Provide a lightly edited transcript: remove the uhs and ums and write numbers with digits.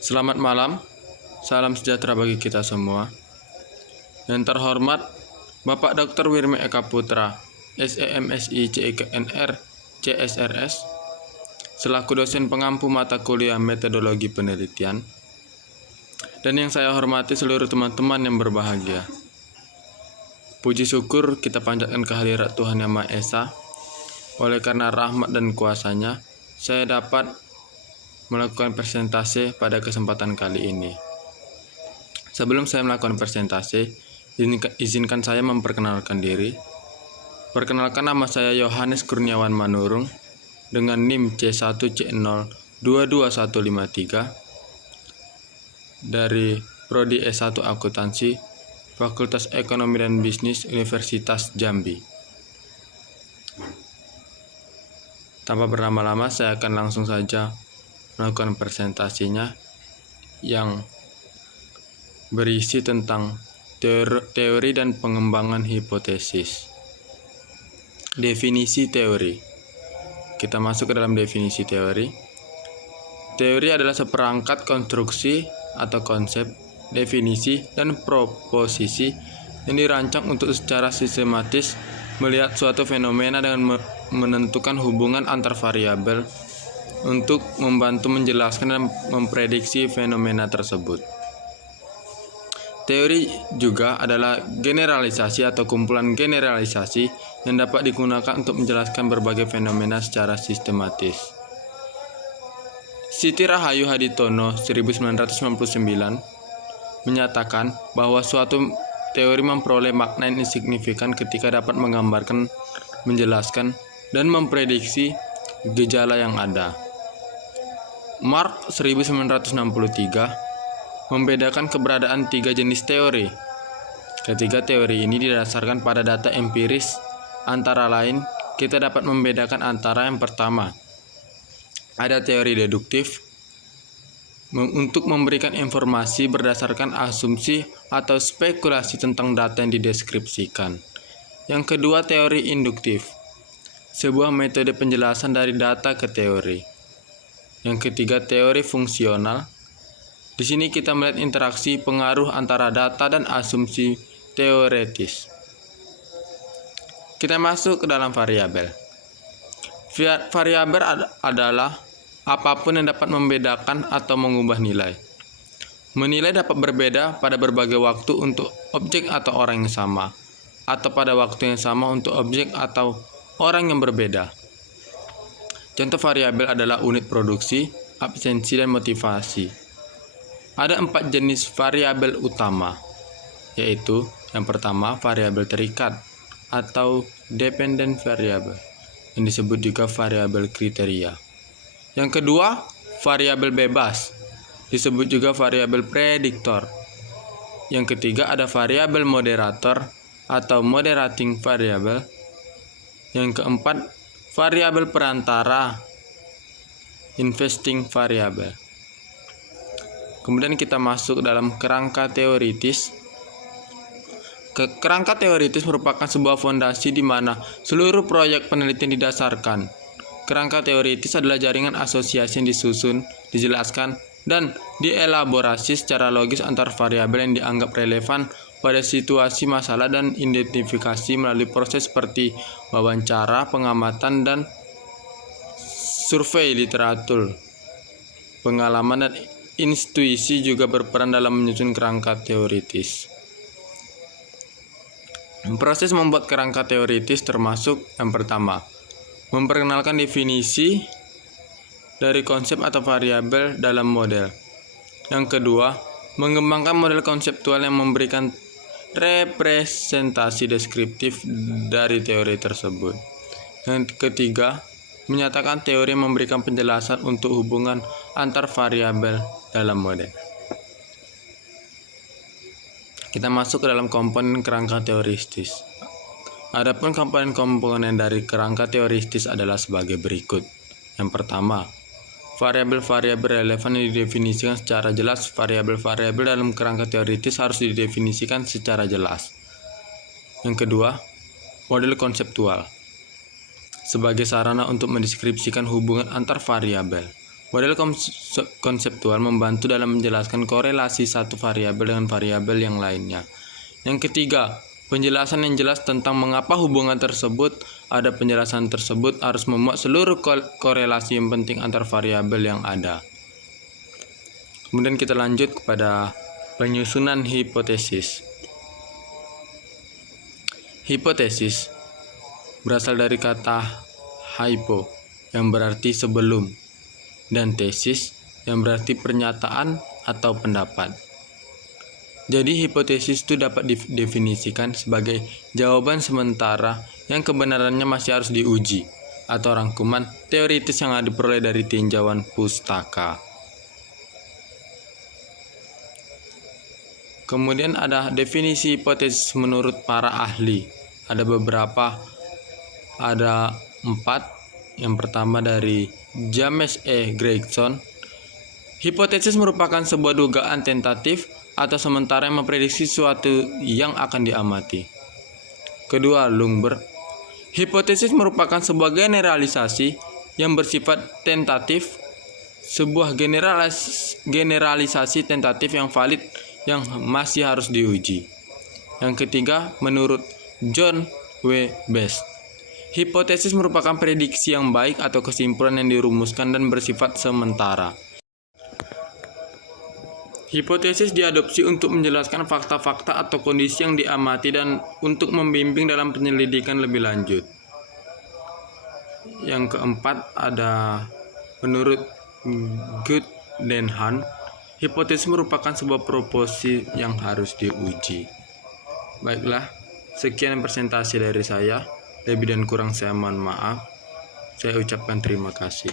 Selamat malam, salam sejahtera bagi kita semua. Yang terhormat Bapak Dr. Wirmi Eka Putra, SEMSI CIKNR CSRS, selaku dosen pengampu mata kuliah metodologi penelitian, dan yang saya hormati seluruh teman-teman yang berbahagia. Puji syukur kita panjatkan kehadirat Tuhan Yang Maha Esa. Oleh karena rahmat dan kuasa-Nya, saya dapat melakukan presentasi pada kesempatan kali ini. Sebelum saya melakukan presentasi, izinkan saya memperkenalkan diri. Perkenalkan, nama saya Yohanes Kurniawan Manurung dengan NIM C1C022153 dari Prodi S1 Akuntansi, Fakultas Ekonomi dan Bisnis Universitas Jambi. Tanpa berlama-lama, saya akan langsung saja melakukan presentasinya yang berisi tentang teori dan pengembangan hipotesis. Definisi teori. Kita masuk ke dalam definisi teori. Teori adalah seperangkat konstruksi atau konsep, definisi, dan proposisi yang dirancang untuk secara sistematis melihat suatu fenomena dengan menentukan hubungan antar variabel untuk membantu menjelaskan dan memprediksi fenomena tersebut. Teori juga adalah generalisasi atau kumpulan generalisasi yang dapat digunakan untuk menjelaskan berbagai fenomena secara sistematis. Siti Rahayu Haditono 1999 menyatakan bahwa suatu teori memperoleh makna yang signifikan ketika dapat menggambarkan, menjelaskan, dan memprediksi gejala yang ada. Mark 1963 membedakan keberadaan tiga jenis teori. Ketiga teori ini didasarkan pada data empiris. Antara lain, kita dapat membedakan antara yang pertama, ada teori deduktif untuk memberikan informasi berdasarkan asumsi atau spekulasi tentang data yang dideskripsikan. Yang kedua, teori induktif, sebuah metode penjelasan dari data ke teori. Yang ketiga, teori fungsional. Di sini kita melihat interaksi pengaruh antara data dan asumsi teoretis. Kita masuk ke dalam variabel. Variabel adalah apapun yang dapat membedakan atau mengubah nilai. Menilai dapat berbeda pada berbagai waktu untuk objek atau orang yang sama, atau pada waktu yang sama untuk objek atau orang yang berbeda. Contoh variabel adalah unit produksi, absensi, dan motivasi. Ada 4 jenis variabel utama, yaitu yang pertama variabel terikat atau dependent variable, yang disebut juga variabel kriteria. Yang kedua, variabel bebas, disebut juga variabel prediktor. Yang ketiga, ada variabel moderator atau moderating variable. Yang keempat, variabel perantara, investing variable. Kemudian kita masuk dalam kerangka teoritis. Kerangka teoritis merupakan sebuah fondasi di mana seluruh proyek penelitian didasarkan. Kerangka teoritis adalah jaringan asosiasi yang disusun, dijelaskan, dan dielaborasi secara logis antar variabel yang dianggap relevan pada situasi masalah dan identifikasi melalui proses seperti wawancara, pengamatan, dan survei literatur. Pengalaman dan intuisi juga berperan dalam menyusun kerangka teoritis. Proses membuat kerangka teoritis termasuk yang pertama, memperkenalkan definisi dari konsep atau variabel dalam model. Yang kedua, mengembangkan model konseptual yang memberikan representasi deskriptif dari teori tersebut. Yang ketiga, menyatakan teori yang memberikan penjelasan untuk hubungan antar variabel dalam model. Kita masuk ke dalam komponen kerangka teoritis. Adapun komponen-komponen dari kerangka teoritis adalah sebagai berikut. Yang pertama, variabel-variabel relevan yang didefinisikan secara jelas. Variabel-variabel dalam kerangka teoritis harus didefinisikan secara jelas. Yang kedua, model konseptual sebagai sarana untuk mendeskripsikan hubungan antar variabel. Model konseptual membantu dalam menjelaskan korelasi satu variabel dengan variabel yang lainnya. Yang ketiga, penjelasan yang jelas tentang mengapa hubungan tersebut ada. Penjelasan tersebut harus memuat seluruh korelasi yang penting antar variabel yang ada. Kemudian kita lanjut kepada penyusunan hipotesis. Hipotesis berasal dari kata hypo yang berarti sebelum, dan tesis yang berarti pernyataan atau pendapat. Jadi hipotesis itu dapat didefinisikan sebagai jawaban sementara yang kebenarannya masih harus diuji, atau rangkuman teoritis yang diperoleh dari tinjauan pustaka. Kemudian ada definisi hipotesis menurut para ahli. Ada beberapa, ada 4. Yang pertama dari James E. Gregson. Hipotesis merupakan sebuah dugaan tentatif atau sementara yang memprediksi sesuatu yang akan diamati. Kedua, Lundberg. Hipotesis merupakan sebuah generalisasi yang bersifat tentatif, sebuah generalisasi tentatif yang valid yang masih harus diuji. Yang ketiga, menurut John W. Best. Hipotesis merupakan prediksi yang baik atau kesimpulan yang dirumuskan dan bersifat sementara. Hipotesis diadopsi untuk menjelaskan fakta-fakta atau kondisi yang diamati dan untuk membimbing dalam penyelidikan lebih lanjut. Yang keempat ada menurut Gooddenham, hipotesis merupakan sebuah proposisi yang harus diuji. Baiklah, sekian presentasi dari saya. Lebih dan kurang saya mohon maaf. Saya ucapkan terima kasih.